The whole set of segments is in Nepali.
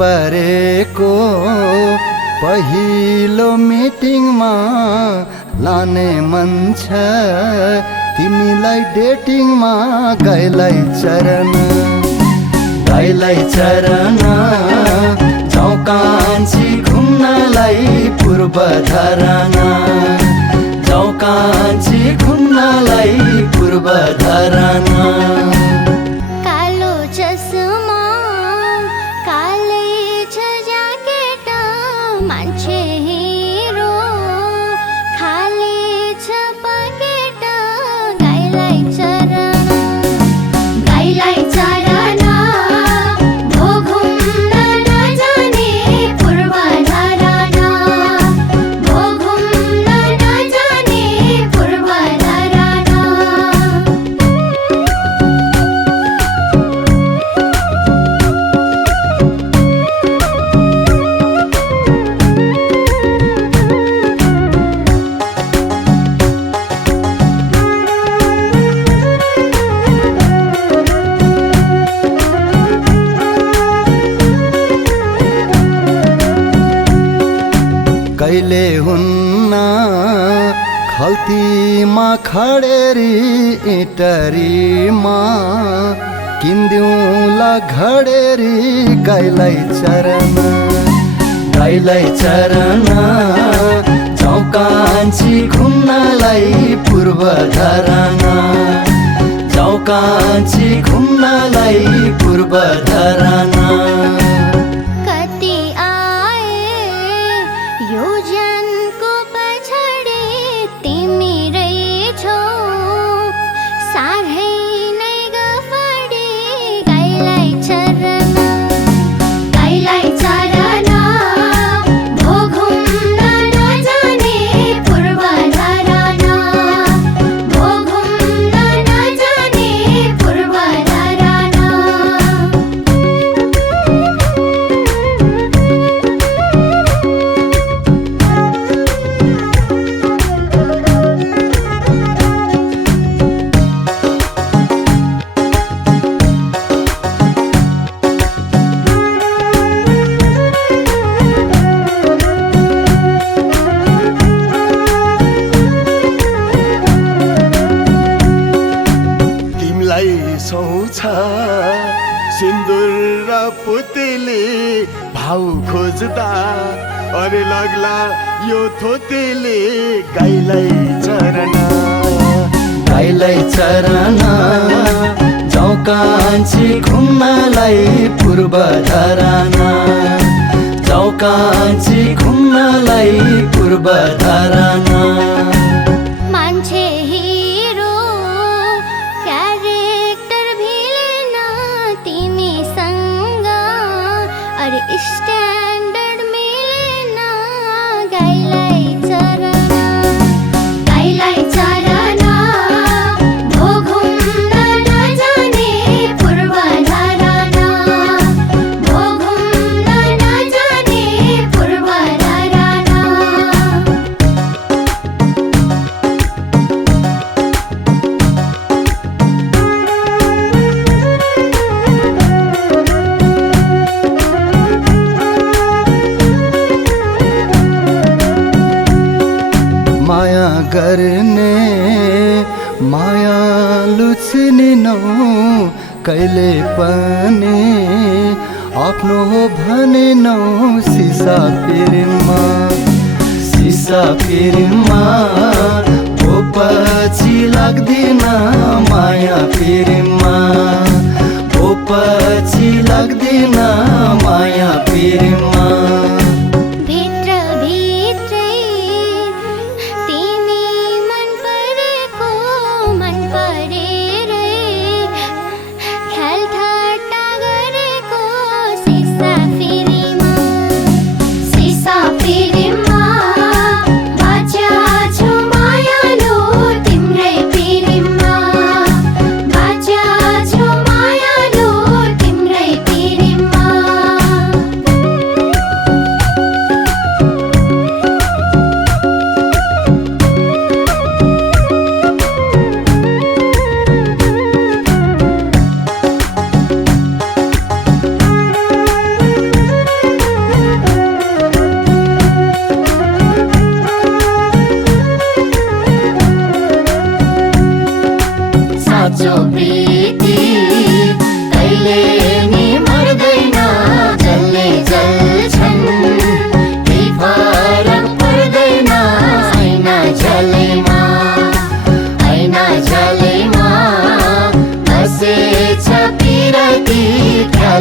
परेको पहिलो मिटिङमा लाने मन छ तिमीलाई डेटिङमा गाईलाई चरन जाउँ कान्छी घुम्नलाई पूर्व धराना जाउँ कान्छी घुम्नलाई पूर्व धराना कालो चस्मा कालै छ ज्याकेट मान्छे हिरो खाली छ पकेट गाईलाई चरन भो घुम्न नजाने पूर्व धराना भो घुम्न नजाने पूर्व धराना कहिले हुन्न खल्तीमा खडेरी इटरीमा किन्दिउँला घडेरी गाईलाई चरन जाउँ कान्छी घुम्नलाई पूर्व धराना जाउँ कान्छी घुम्नलाई पूर्व धराना योजनको पछाडि तिमी रहेछौ साह्रै नै गफडी गाईलाई चरन भो घुम्न नजाने पूर्व धराना भो घुम्न नजाने पूर्व धराना सोच सिन्दुर र पुतेले भाउ खोज्दा अरे लाग्ला यो थोतेले गाईलाई चरन जाउँ कान्छी घुम्नलाई पूर्व धराना जाउँ कान्छी घुम्नलाई पूर्व धराना मान्छे हिरो क्यारेक्टर भिलेन तिमीसँग अरे स्ट्यान्डर्ड मिलेन गाईलाई चरन भो घुम्न नजाने पूर्व धराना भो घुम्न नजाने पूर्व धराना माया गर्ने मायालु चिनिनौ कहिले पनि आफ्नो भनेनौ सिसा पिरमा ओ पछि लाग्दिन माया पिरमा ओ पछि लाग्दिन माया पिरमा बाचा छु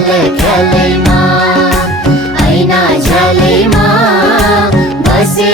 ख्याल ख्यालैमा ऐना झ्यालैमा बसे